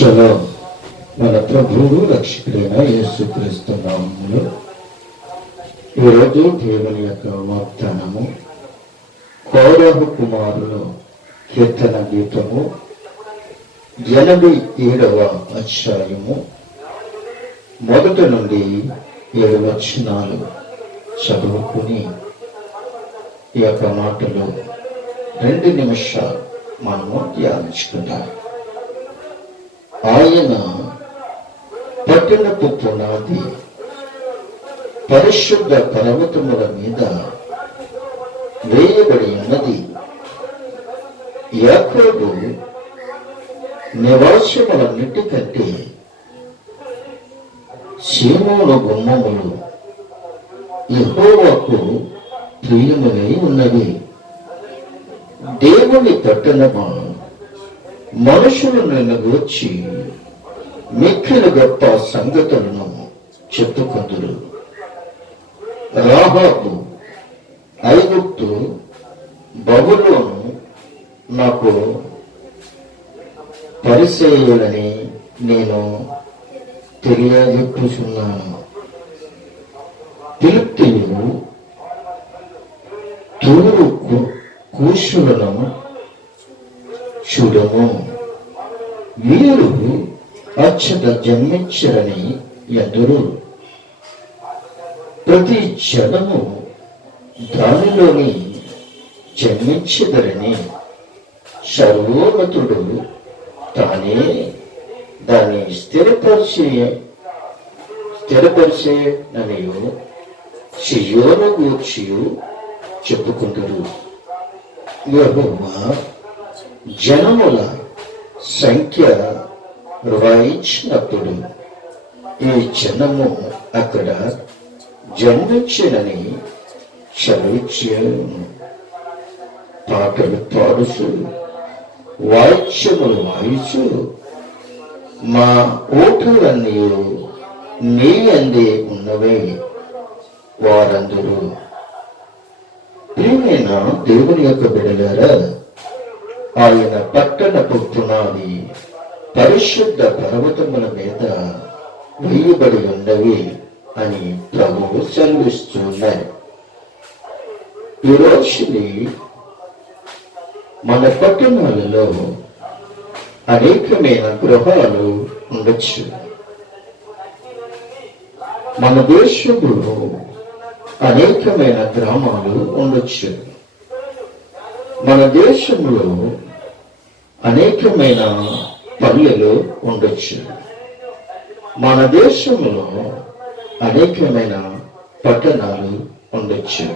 Shalom. మన ప్రభువు రక్షకుడైన యేసుక్రీస్తు నామములో ఈరోజు దేవుని యొక్క వాగ్దానము కోరహు కుమారులు కీర్తన గీతము 87వ అధ్యాయము 1 నుండి 7 వచనాలు చదువుకుని ఈ యొక్క మాటలు 2 నిమిషాలు మనము ధ్యానించుకుందాం. ఆయన పట్టణపు పునాది పరిశుద్ధ పర్వతముల మీద వేయబడి ఉన్నది. యాకోబు నివాసములన్నిటికంటే సీమోను గుమ్మములు యెహోవాకు ప్రియములై ఉన్నవి. దేవుని పట్టణమా, మనుషులు నిన్ను గూర్చి మిక్కిలి గొప్ప సంగతులను చెప్పుకొందురు. రాహాబు, ఐగుప్తు, బబులోను నాకు పరిచయులని నేను తెలియజెప్పుచున్నాను. ఫిలిష్తీయులు తూరు కూషులను చూడము. వీరు అచ్చట జన్మించరని ఎందరు, ప్రతి జనము దానిలోని జన్మించదరని సర్వోన్నతుడు తానే దాన్ని స్థిరపరిచేననియు సియోను గూర్చియు చెప్పుకుంటారు. యెహోవా జనముల సంఖ్య నిర్వహించినప్పుడు ఈ జనము అక్కడ జన్మించినని చదివించాను. పాటలు పాడుచు, వాయిద్యములు వాయిచు, మా ఓటులన్నీ నీ అందే ఉన్నవే వారందరూ. ప్రియమైన దేవుని యొక్క బిడ్డలారా, ఆయన పట్టణపు పునాది పరిశుద్ధ పర్వతముల మీద వేయబడి ఉన్నవి అని ప్రభువు సెలవిస్తున్నారు. ఈ రోజుని మన పట్టణాలలో అనేకమైన గృహాలు ఉండొచ్చు. మన దేశంలో అనేకమైన గ్రామాలు ఉండొచ్చు. మన దేశంలో అనేకమైన పల్లెలు ఉండొచ్చు. మన దేశంలో అనేకమైన పట్టణాలు ఉండొచ్చు.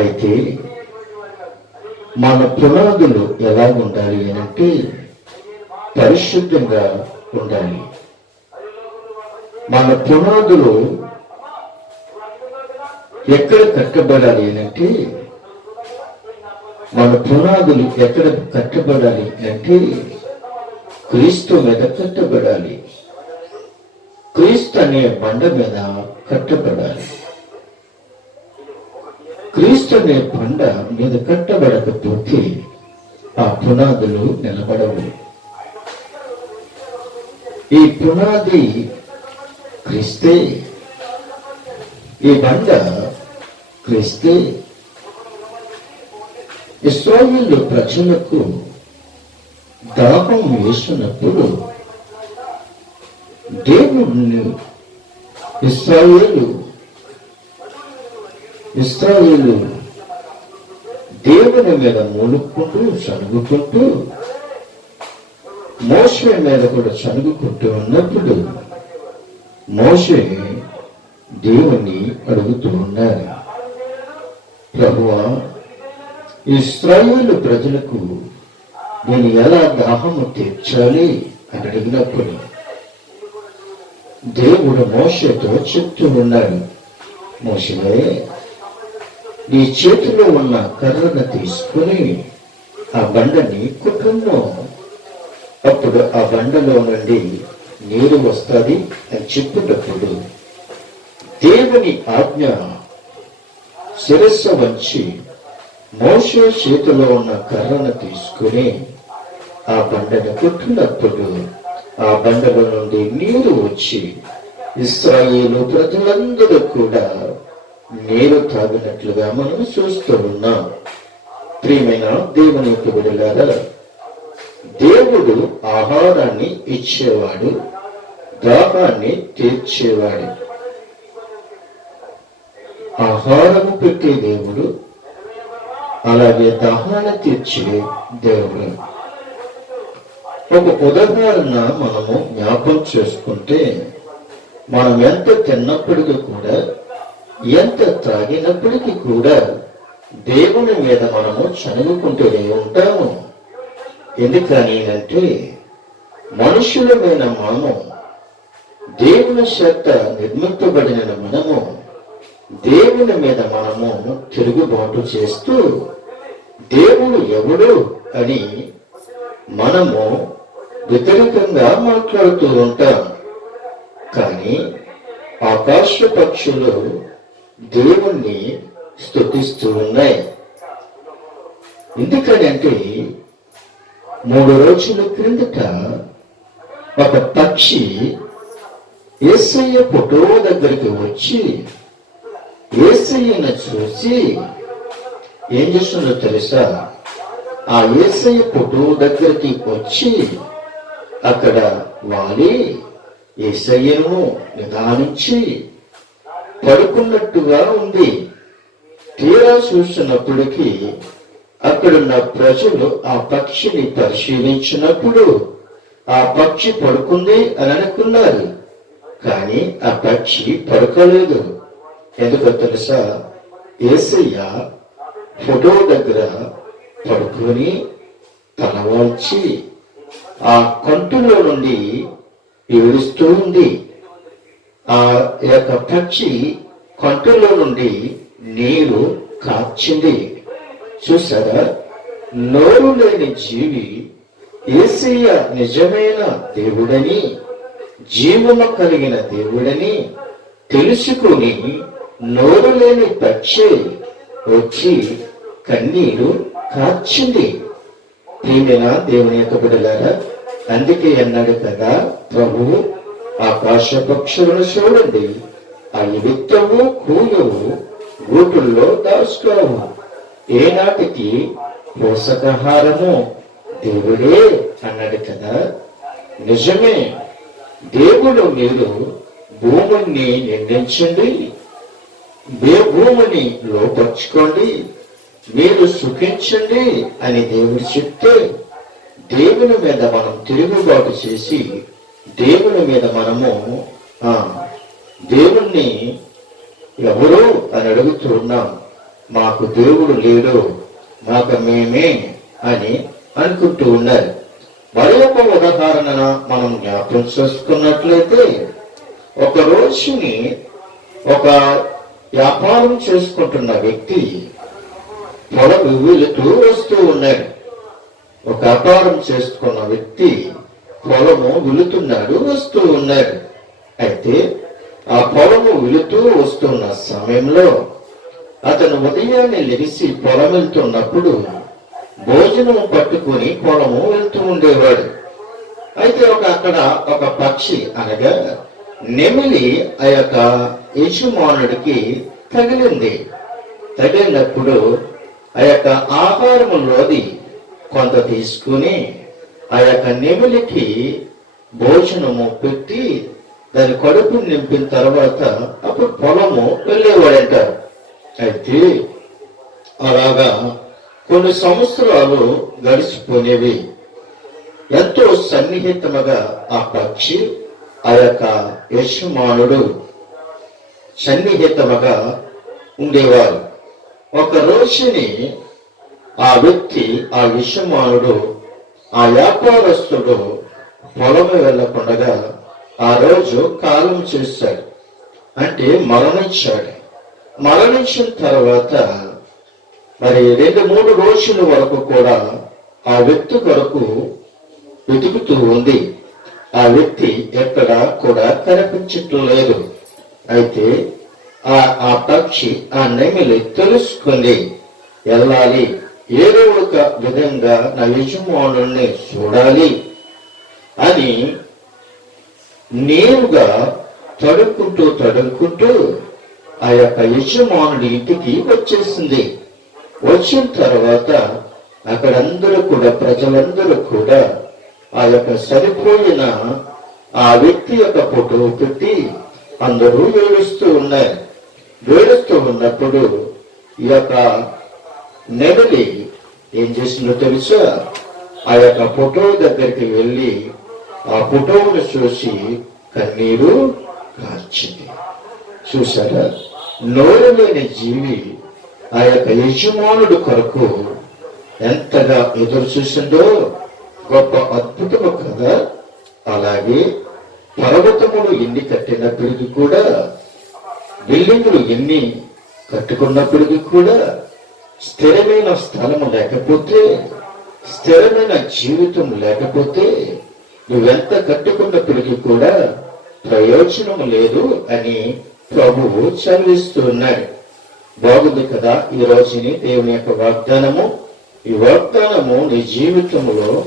అయితే మన పునాదులు ఎలా ఉండాలి అంటే పరిశుద్ధంగా ఉండాలి. మన పునాదులు ఎక్కడ కట్టబడాలి అంటే, మన పునాదులు ఎక్కడ కట్టబడాలి అంటే క్రీస్తు మీద కట్టబడాలి. క్రీస్తు అనే బండ మీద కట్టబడాలి. క్రీస్తు అనే బండ మీద కట్టబడకపోతే ఆ పునాదులు నిలబడవు. ఈ పునాది క్రీస్తే, ఈ బండ క్రీస్తే. ఇశ్రాయేలు ప్రజలకు దాహం వేసినప్పుడు దేవుణ్ణి ఇశ్రాయేలు దేవుని మీద మూలుక్కుంటూ సనుగుకుంటూ, మోషే మీద కూడా సనుగుకుంటూ ఉన్నప్పుడు మోషే దేవుణ్ణి అడుగుతూ ఉన్నారు, ప్రభువా, ఇశ్రాయేలు ప్రజలకు నేను ఎలా దాహము తీర్చాలి అని అడిగినప్పుడు దేవుడు మోషేతో చెప్తూ ఉన్నాడు, మోషే, నీ చేతిలో ఉన్న కర్రను తీసుకుని ఆ బండని కుటుంబం, అప్పుడు ఆ బండలో నుండి నీరు వస్తుంది అని చెప్పేటప్పుడు దేవుని ఆజ్ఞ శిరస్సు వంచి మోషే చేతిలో ఉన్న కర్రను తీసుకుని ఆ బండను కొట్టినప్పుడు ఆ బండల నుండి నీరు వచ్చి ఇశ్రాయేలు ప్రజలందరూ కూడా నీరు తాగినట్లుగా మనం చూస్తూ ఉన్నాం. ప్రియమైన దేవుని యొక్క బిడ్డలారా, దేవుడు ఆహారాన్ని ఇచ్చేవాడు, దాహాన్ని తీర్చేవాడు. ఆహారము పెట్టే దేవుడు, అలాగే దాహాన్ని తీర్చే దేవుడు. ఒక ఉదాహరణ మనము జ్ఞాపకం చేసుకుంటే, మనం ఎంత తిన్నప్పటికీ కూడా, ఎంత తాగినప్పటికీ కూడా దేవుని మీద మనము చనువుకుంటూనే ఉంటాము. ఎందుకని అంటే మనుషులమైన మనము, దేవుని చేత నిర్మింపబడిన మనము దేవుని మీద మనము తిరుగుబాటు చేస్తూ దేవుడు ఎవడు అని మనము వ్యతిరేకంగా మాట్లాడుతూ ఉంటాం. కానీ ఆకాశ పక్షులు దేవుణ్ణి స్తుతిస్తూ ఉన్నాయి. ఎందుకంటే 3 రోజుల క్రిందట ఒక పక్షి యేసయ్య ఫోటో దగ్గరికి వచ్చి యేసయ్యను చూసి ఏం చేస్తుందో తెలుసా? ఆ యేసయ్య ఫోటో దగ్గరికి వచ్చి అక్కడ వాలి యేసయ్యను నిదానించి పడుకున్నట్టుగా ఉంది. తీరా చూసినప్పటికీ అక్కడున్న ప్రజలు ఆ పక్షిని పరిశీలించినప్పుడు ఆ పక్షి పడుకుంది అని అనుకున్నారు. కానీ ఆ పక్షి పడుకోలేదు. ఎందుకో తెలుసా? యేసయ్య ఫోటో దగ్గర పడుకొని తలవాల్చి ఆ కంటులో నుండి ఏడుస్తూ ఉంది. ఆ యొక్క పక్షి కంటులో నుండి నీరు కాచింది. చూసారా? నోరు లేని జీవి యేసయ్య నిజమైన దేవుడని, జీవము కలిగిన దేవుడని తెలుసుకుని నోరు లేని పక్షి వచ్చి కన్నీరు కార్చింది. ప్రియమైన దేవుని యొక్క బిడ్డలారా, అందుకే అన్నాడు కదా ప్రభువు, ఆకాశ పక్షులను చూడండి, అవి విత్తవు, కూయవు, గూటుల్లో దాచుకోవు, ఏనాటికి పోషకాహారము దేవుడే అన్నాడు కదా. నిజమే, దేవుడు మీరు భూమిని నిందించండి, భూమిని లోపరుచుకోండి, మీరు సుఖించండి అని దేవుడు చెప్తే, దేవుని మీద మనం తిరుగుబాటు చేసి దేవుని మీద మనము దేవుణ్ణి ఎవరు అని అడుగుతున్నాం. మాకు దేవుడు లేడు, మాకు మేమే అని అనుకుంటూ ఉన్నారు. మరి ఒక ఉదాహరణ మనం జ్ఞాపకం చేసుకున్నట్లయితే, ఒక రోజుని ఒక వ్యాపారం చేసుకుంటున్న వ్యక్తి పొలం వెళుతూ వస్తూ ఉన్నాడు. ఒక వ్యాపారం చేసుకున్న వ్యక్తి పొలము వెళుతున్నాడు, వస్తూ ఉన్నాడు. అయితే ఆ పొలము వెళుతూ వస్తున్న సమయంలో అతను ఉదయాన్నే లెగిసి పొలం వెళ్తున్నప్పుడు భోజనం పట్టుకుని పొలము వెళ్తూ ఉండేవాడు. అయితే అక్కడ ఒక పక్షి అనగా నెమిలి ఆ యొక్క యజమానుడికి తగిలింది. తగిలినప్పుడు ఆ యొక్క ఆహారంలోది కొంత తీసుకుని ఆ యొక్క నెమిలికి భోజనము పెట్టి దాని కడుపు నింపిన తర్వాత అప్పుడు పొలము వెళ్ళేవాడంటారు. అయితే అలాగా కొన్ని సంవత్సరాలు గడిచిపోయేవి. ఎంతో సన్నిహితముగా ఆ పక్షి ఆ యొక్క యజమానుడు సన్నిహితముగా ఉండేవారు. ఒక రోజుని ఆ వ్యక్తి, ఆ యజమానుడు, ఆ వ్యాపారస్తుడు పొలము వెళ్ళకుండా ఆ రోజు కాలం చేశాడు, అంటే మరణించాడు. మరణించిన తర్వాత మరి 2-3 రోజుల వరకు కూడా ఆ వ్యక్తి కొరకు వెతుకుతూ ఉంది. ఆ వ్యక్తి ఎక్కడా కూడా కనిపించట్లేదు. అయితే ఆ పక్షి ఆ నెమిలి తెలుసుకుంది, వెళ్ళాలి, ఏదో ఒక విధంగా నా యజమానుల్ని చూడాలి అని నేరుగా తడుక్కుంటూ ఆ యొక్క యజమానుడి ఇంటికి వచ్చేసింది. వచ్చిన తర్వాత అక్కడందరూ కూడా, ప్రజలందరూ కూడా ఆ యొక్క సరిపోయిన ఆ వ్యక్తి యొక్క ఫోటో పెట్టి అందరూ ఏడుస్తూ ఉన్నారు. ఏడుస్తూ ఉన్నప్పుడు ఈ యొక్క నెగలి ఏం చేసిందో తెలుసా? ఆ యొక్క ఫోటో దగ్గరికి వెళ్ళి ఆ ఫోటోను చూసి కన్నీరు కార్చింది. చూసారా? నోరు లేని జీవి ఆ యొక్క యజమానుడు కొరకు ఎంతగా ఎదురు చూసిందో గొప్ప అద్భుతము కదా. అలాగే పర్వతములు ఎన్ని కట్టినప్పటికీ కూడా, బిల్డింగులు ఎన్ని కట్టుకున్నప్పటికీ కూడా స్థిరమైన స్థలము లేకపోతే, స్థిరమైన జీవితం లేకపోతే, నువ్వెంత కట్టుకున్నప్పటికీ కూడా ప్రయోజనం లేదు అని ప్రభువు చదివిస్తున్నాడు. బాగుంది కదా ఈ రోజుని దేవుని యొక్క వాగ్దానము. ఈ వాగ్దానము నీ జీవితంలో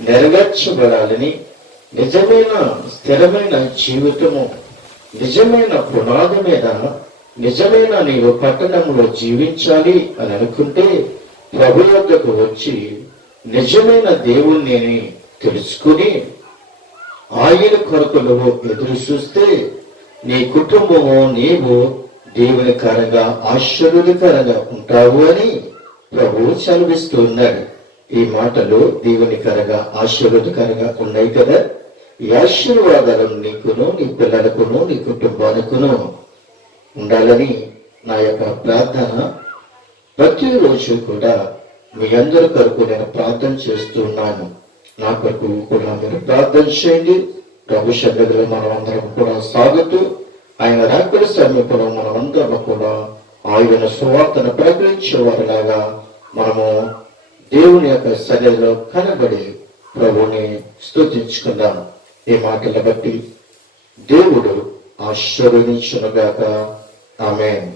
నెరవేర్చబడాలని, నిజమైన స్థిరమైన జీవితము, నిజమైన పునాది మీద, నిజమైన నీవు పట్టణంలో జీవించాలి అని అనుకుంటే ప్రభు యొద్దకు వచ్చి నిజమైన దేవుణ్ణి తెలుసుకుని ఆయన కొరకు నువ్వు ఎదురు చూస్తే నీ కుటుంబము, నీవు దేవునికరంగా ఆశీర్వాదకరంగా ఉంటావు అని ప్రభువు చదివిస్తూ ఉన్నాడు. ఈ మాటలు దేవునికరంగా ఆశీర్వాదకరంగా ఉన్నాయి కదా. ఈ ఆశీర్వాదాలు నీకును, నీ పిల్లలకును, నీ కుటుంబానికును ఉండాలని నా యొక్క ప్రార్థన. ప్రతిరోజు కూడా మీ అందరి కొరకు నేను ప్రార్థన చేస్తున్నాను. నా కొరకు కూడా మీరు ప్రార్థన చేయండి. ప్రభు సన్నిధిలో మనం అందరం కూడా సాగుతూ ఆయన రాకడ సమీపంలో మనమందరం కూడా ఆయన సువార్తను ప్రకటించే వారిలాగా మనము దేవుని యొక్క సన్నిధిలో కనబడి ప్రభుని స్తుతించుకుందాం. ఈ మాటల బట్టి దేవుడు ఆశీర్వదించునుగాక. ఆమేన్.